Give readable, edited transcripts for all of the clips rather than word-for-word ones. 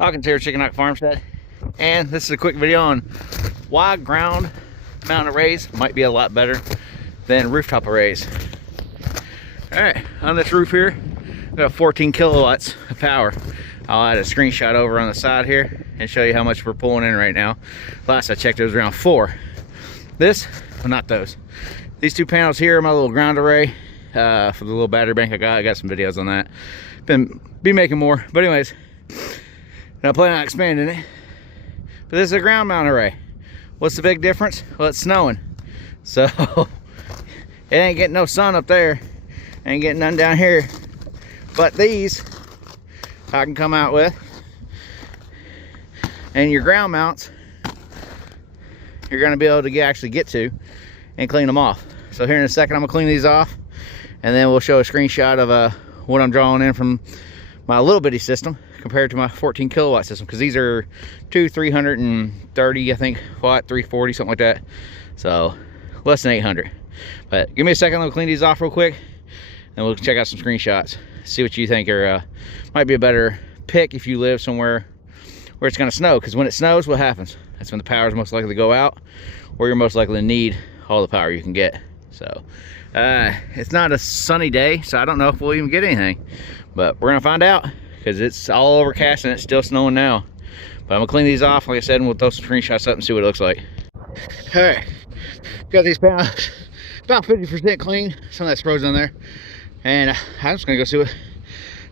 Hawkins here, Chickenhawkfarmstead, and this is a quick video on why ground mount arrays might be a lot better than rooftop arrays. Alright, on this roof here, we got 14 kilowatts of power. I'll add a screenshot over on the side here and show you how much we're pulling in right now. Last I checked, it was around 4. This, well, not those. These two panels here are my little ground array for the little battery bank I got. I got some videos on that. Be making more, but anyways, I plan on expanding it. But this is a ground mount array. What's the big difference? Well, it's snowing, so it ain't getting no sun up there, ain't getting none down here. But these I can come out with, and your ground mounts you're going to be able to actually get to and clean them off. So here in a second I'm gonna clean these off, and then we'll show a screenshot of what I'm drawing in from my little bitty system compared to my 14 kilowatt system, because these are 330 I think watt, 340, something like that, so less than 800. But give me a second, I'll clean these off real quick and we'll check out some screenshots, see what you think are might be a better pick if you live somewhere where it's going to snow, because when it snows, what happens? That's when the power is most likely to go out, or you're most likely to need all the power you can get. So it's not a sunny day, so I don't know if we'll even get anything, but we're gonna find out, because it's all overcast and it's still snowing now. But I'm gonna clean these off, like I said, and we'll throw some screenshots up and see what it looks like. All right, got these panels about 50% clean. Some of that's frozen on there, and I'm just gonna go see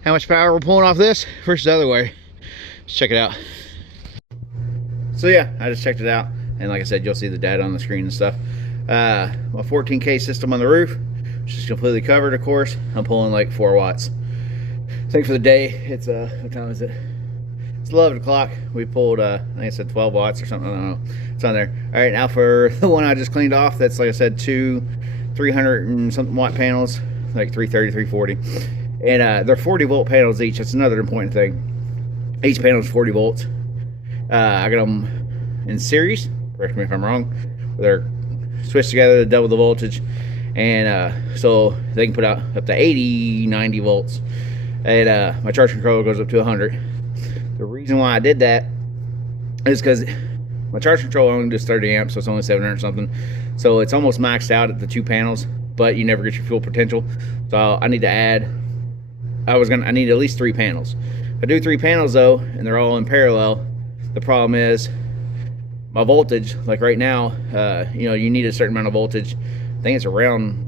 how much power we're pulling off this versus the other way. Let's check it out. So yeah, I just checked it out, and like I said, you'll see the data on the screen and stuff. My 14K system on the roof, which is completely covered, of course. I'm pulling like 4 watts. I think for the day, it's what time is it? It's 11 o'clock. We pulled I think it said 12 watts or something, I don't know. It's on there. All right, now for the one I just cleaned off, that's, like I said, 2 300 and something watt panels, like 330, 340. And they're 40 volt panels each. That's another important thing. Each panel is 40 volts. I got them in series, correct me if I'm wrong. They're switched together to double the voltage, and so they can put out up to 80, 90 volts. And my charge controller goes up to 100. The reason why I did that is because my charge controller only does 30 amps, so it's only 700 something. So it's almost maxed out at the 2 panels, but you never get your full potential. So I need to add, I need at least 3 panels. If I do 3 panels though, and they're all in parallel, the problem is my voltage, like right now, you know, you need a certain amount of voltage. I think it's around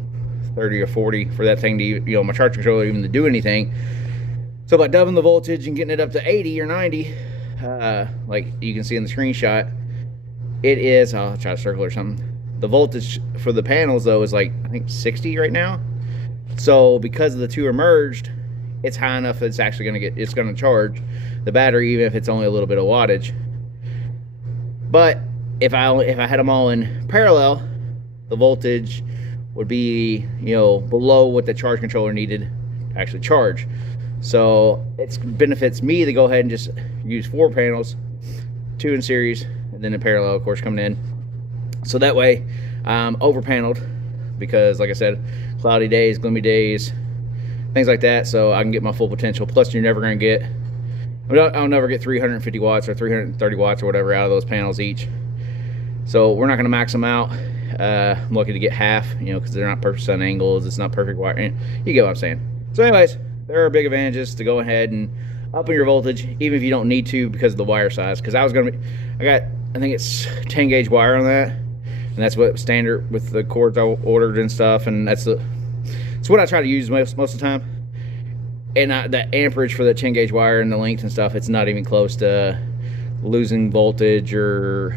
30 or 40 for that thing to, you know, my charge controller even to do anything. So by doubling the voltage and getting it up to 80 or 90, like you can see in the screenshot, it is, I'll try to circle or something. The voltage for the panels though is like, I think 60 right now. So because the two are merged, it's high enough that it's actually it's gonna charge the battery, even if it's only a little bit of wattage. But if I had them all in parallel, the voltage would be, you know, below what the charge controller needed to actually charge. So it benefits me to go ahead and just use 4 panels, 2 in series, and then in parallel, of course, coming in. So that way I'm over paneled, because like I said, cloudy days, gloomy days, things like that, so I can get my full potential. Plus you're never going to get, I'll never get 350 watts or 330 watts or whatever out of those panels each. So we're not going to max them out. I'm lucky to get half, you know, because they're not perfect sun angles, it's not perfect wire, you get what I'm saying. So anyways, there are big advantages to go ahead and up your voltage, even if you don't need to, because of the wire size. Because I think it's 10 gauge wire on that, and that's what standard with the cords I ordered and stuff, and it's what I try to use most of the time. And the amperage for the 10 gauge wire and the length and stuff, it's not even close to losing voltage or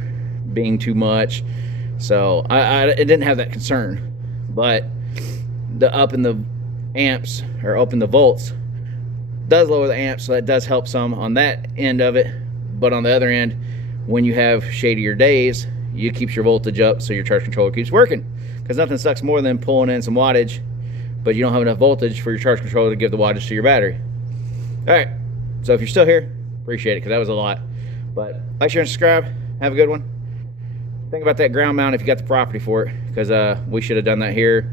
being too much. So it didn't have that concern. But the up in the amps, or up in the volts, does lower the amps, so that does help some on that end of it. But on the other end, when you have shadier days, you keep your voltage up so your charge controller keeps working. Because nothing sucks more than pulling in some wattage, but you don't have enough voltage for your charge controller to give the wattage to your battery. All right, so if you're still here, appreciate it, because that was a lot. But like, share, and subscribe. Have a good one. Think about that ground mount if you got the property for it, because we should have done that here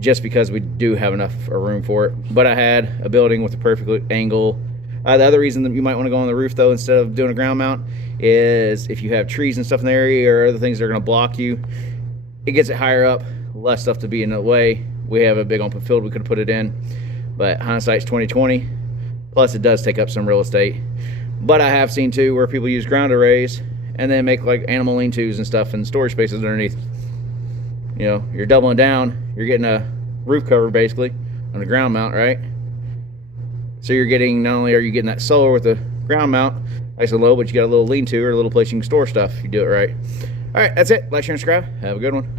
just because we do have enough room for it. But I had a building with a perfect angle, The other reason that you might want to go on the roof though instead of doing a ground mount is if you have trees and stuff in the area or other things that are going to block you, it gets it higher up, less stuff to be in the way. We have a big open field we could put it in, but hindsight's 2020. Plus it does take up some real estate. But I have seen too where people use ground arrays and then make like animal lean-tos and stuff and storage spaces underneath. You know, you're doubling down, you're getting a roof cover basically on the ground mount, right? So you're getting, not only are you getting that solar with the ground mount nice and low, but you got a little lean-to or a little place you can store stuff if you do it right. All right, that's it. Like, share, and subscribe. Have a good one.